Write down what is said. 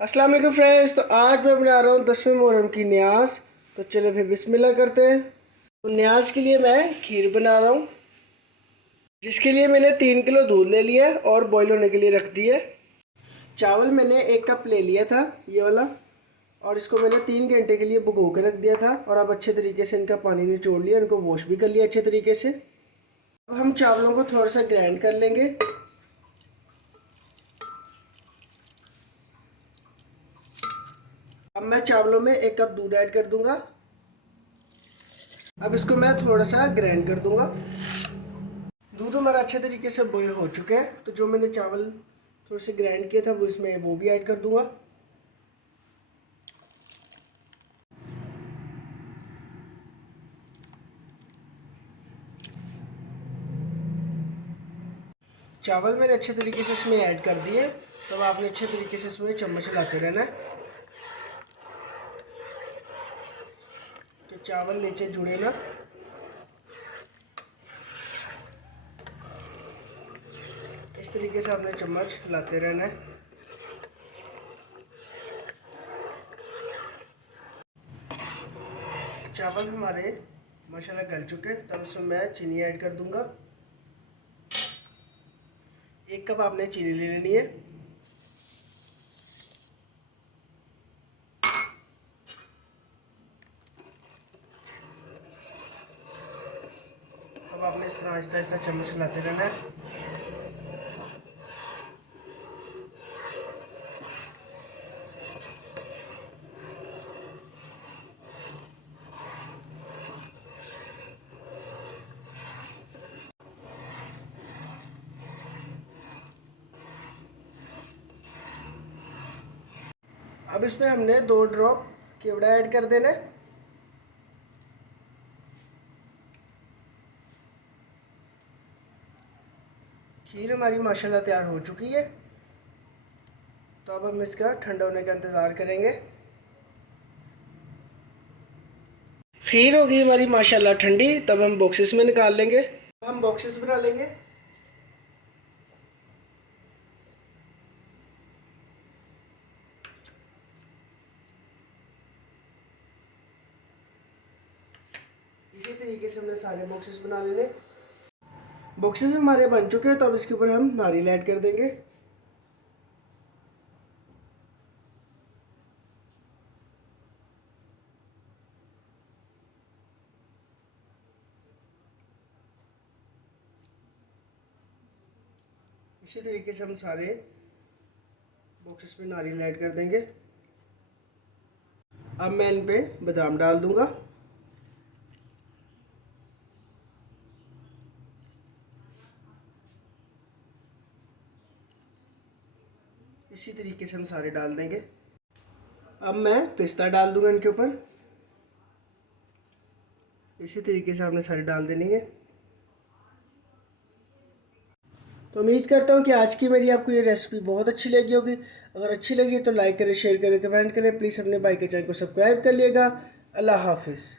अस्सलाम वालेकुम फ्रेंड्स। तो आज मैं बना रहा हूँ 10वें मुहर्रम की न्याज। तो चलो फिर बिस्मिल्लाह करते हैं। तो न्याज के लिए मैं खीर बना रहा हूँ, जिसके लिए मैंने 3 किलो दूध ले लिया और बॉईल होने के लिए रख दिया। चावल मैंने 1 कप ले लिया था, ये वाला, और इसको मैंने 3 घंटे के लिए भिगो के रख दिया था। और अब अच्छे तरीके से इनका पानी निचोड़ लिया, इनको वॉश भी कर लिया अच्छे तरीके से। अब हम चावलों को थोड़ा सा ग्राइंड कर लेंगे। अब मैं चावलों में 1 कप दूध ऐड कर दूंगा। अब इसको मैं थोड़ा सा ग्राइंड कर दूंगा। दूध हमारा अच्छे तरीके से बॉईल हो चुके हैं, तो जो मैंने चावल थोड़े से ग्राइंड किए था वो भी ऐड कर दूंगा। चावल मैंने अच्छे तरीके से इसमें ऐड कर दिए। तो आपने अच्छे तरीके से इसमें चम्मच हिलाते रहना है कि चावल नीचे जुड़े ना। इस तरीके से आपने चम्मच हिलाते रहना है। चावल हमारे माशाल्लाह गल चुके हैं, तब इसमें मैं चीनी ऐड कर दूंगा। 1 कप आपने चीनी ले लेनी है। अब आपने इस तरह आहिस्ता आहिस्ता चम्मच हिलाते रहना है। अब इसमें हमने 2 ड्रॉप केवड़ा ऐड कर देना है। खीर हमारी माशाल्लाह तैयार हो चुकी है। तो अब हम इसका ठंडा होने का इंतज़ार करेंगे। खीर होगी हमारी माशाल्लाह ठंडी, तब हम बॉक्सेस में निकाल लेंगे। हम बॉक्सेस बना लेंगे। इसी तरीके से हमने सारे बॉक्सेस बना लेने। बॉक्सेस हमारे बन चुके हैं, तो अब इसके ऊपर हम नारियल ऐड कर देंगे। इसी तरीके से हम सारे बॉक्सेस में नारियल ऐड कर देंगे। अब मैं इन पे बादाम डाल दूंगा। इसी तरीके से हम सारे डाल देंगे। अब मैं पिस्ता डाल दूंगा इनके ऊपर। इसी तरीके से आपने सारे डाल देनी है। तो उम्मीद करता हूँ कि आज की मेरी आपको ये रेसिपी बहुत अच्छी लगी होगी। अगर अच्छी लगी तो लाइक करें, शेयर करें, कमेंट करें। प्लीज़ अपने भाई के चैनल को सब्सक्राइब कर लिएगा। अल्लाह हाफिज़।